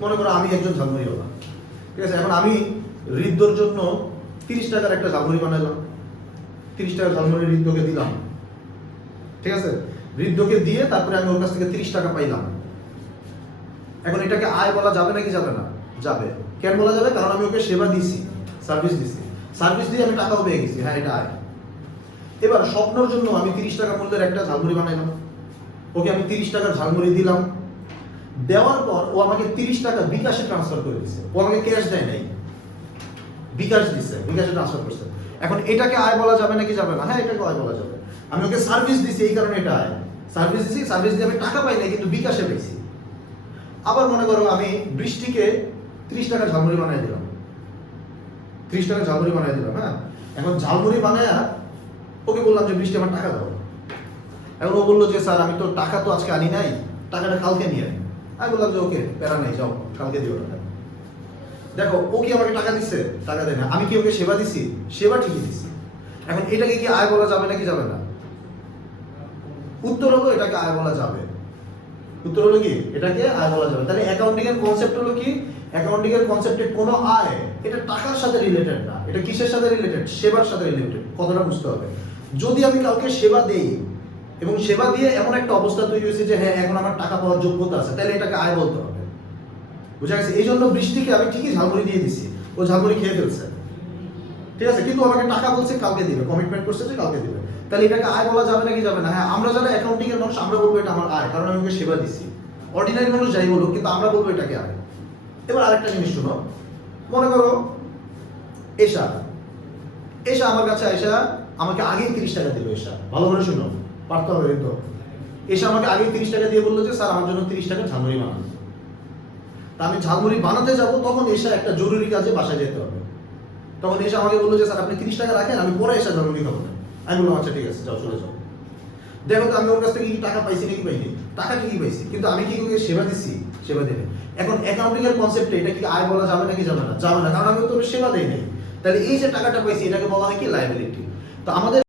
মনে করো আমি একজন ঝালমুড়িওয়ালা। ঠিক আছে, এখন আমি হৃদ্যর জন্য তিরিশ টাকার একটা ঝালমুড়ি বানালাম। তিরিশ টাকার ঝালমুড়ি হৃদ্যকে দিলাম। ঠিক আছে? হৃদ্যকে দিয়ে তারপরে আমি ওর কাছ থেকে তিরিশ টাকা পাইলাম। এখন এটাকে আয় বলা যাবে নাকি যাবে না? যাবে। কেন বলা যাবে? কারণ আমি ওকে সেবা দিছি, সার্ভিস দিছি। সার্ভিস দিয়ে আমি টাকাও পেয়ে গেছি। হ্যাঁ এটা আয়। এবার স্বপ্নের জন্য আমি তিরিশ টাকা মূল্যের একটা ঝালমুড়ি বানাইলাম। ওকে আমি তিরিশ টাকার ঝালমুড়ি দিলাম। দেওয়ার পর ও আমাকে তিরিশ টাকা বিকাশে ট্রান্সফার করে দিচ্ছে ও আমাকে ক্যাশ দেয় নাই। বিকাশ দিছে, বিকাশে ট্রান্সফার করছে। এখন এটাকে আয় বলা যাবে নাকি যাবে না? হ্যাঁ এটাকে আয় বলা যাবে। আমি ওকে সার্ভিস দিছি, এই কারণে এটা আয়। সার্ভিস দিছি সার্ভিস দিয়ে আমি টাকা পাই নাই, কিন্তু বিকাশে পেয়েছি আবার মনে করো আমি বৃষ্টিকে ত্রিশ টাকা ঝালমুড়ি বানাই দিলাম। ত্রিশ টাকা ঝালমুড়ি বানাই দিলাম হ্যাঁ? এখন ঝালমুড়ি বানায়া ওকে বললাম যে, বৃষ্টি, আমার টাকা দাও। এখন ও বলল যে, স্যার, আমি তো টাকা তো আজকে আনি নাই, টাকাটা কালকে নিয়ে আনি। আমি বললাম যে, ওকে, প্যারা নেই, যাও, কালকে দিও টাকা দেখো, ও কি আমাকে টাকা দিচ্ছে টাকা দেয় না। আমি কি ওকে সেবা দিছি? সেবা ঠিকই দিছি। এখন এটাকে কি আয় বলা যাবে নাকি যাবে না? উত্তর হলো, এটাকে আয় বলা যাবে। উত্তর হলো কি? এটাকে আয় বলা যাবে। তাহলে অ্যাকাউন্টিং এর কনসেপ্ট হলো কি? অ্যাকাউন্টিং এর কনসেপ্টে কোনো আয়, এটা টাকার সাথে রিলেটেড না। এটা কিসের সাথে রিলেটেড সেবার সাথে রিলেটেড কথাটা বুঝতে হবে। যদি আমি কাউকে সেবা দেই এবং সেবা দিয়ে এমন একটা অবস্থা তৈরি হয়েছে যে হ্যাঁ এখন আমার টাকা পাওয়ার যোগ্যতা আছে। তাহলে এটাকে আয় বলতে হবে। বুঝা গেছে? এই জন্য বৃষ্টিকে আমি ঠিকই ঝালমুড়ি দিয়ে দিছি। ও ঝালমুড়ি খেয়ে ফেলছে। ঠিক আছে? কিন্তু আমাকে টাকা বলছে, কালকে দিবে। কমিটমেন্ট করছে যে, কালকে দিবে। তাহলে এটাকে আয় বলা যাবে নাকি যাবে না? হ্যাঁ আমরা যারা অ্যাকাউন্টিং এর মানুষ, আমরা বলব এটা আমার আয়, কারণ আমি সেবা দিছি। অর্ডিনারি মানুষ যাই বলুক, কিন্তু আমরা বলব এটাকে আয়। এবার আরেকটা জিনিস শুনো। মনে করো এসা এসা আমার কাছে এসা আমাকে আগেই তিরিশ টাকা দিল, এশা। ভালো করে শুনো। পারতে হবে এসা আমাকে আগেই তিরিশ টাকা দিয়ে বলল যে, স্যার, আমার জন্য তিরিশ টাকা ঝালমুড়ি বানান। তা আমি ঝালমুড়ি বানাতে যাব, তখন এসা একটা জরুরি কাজে বাসায় যেতে হবে। তখন এসে আমাকে বলল যে, স্যার, আপনি তিরিশ টাকা রাখেন, আমি পরে এসে ঝালমুড়ি খাব। না আমি বললাম আচ্ছা ঠিক আছে, যাও, চলে যাও। দেখো আমি ওর কাছ থেকে কি টাকা পাইছি নাকি পাইনি? টাকা ঠিকই পাইছি? কিন্তু আমি কি ওকে সেবা দিচ্ছি সেবা দেবে। এখন অ্যাকাউন্টিং এর কনসেপ্টে এটা কি আয় বলা যাবে নাকি যাবে না? যাবে না, কারণ আমি তো সেবা দেই নাই। তাহলে এই যে টাকাটা পাইছি, এটাকে বলা হয় কি লাইবিলিটি তো আমাদের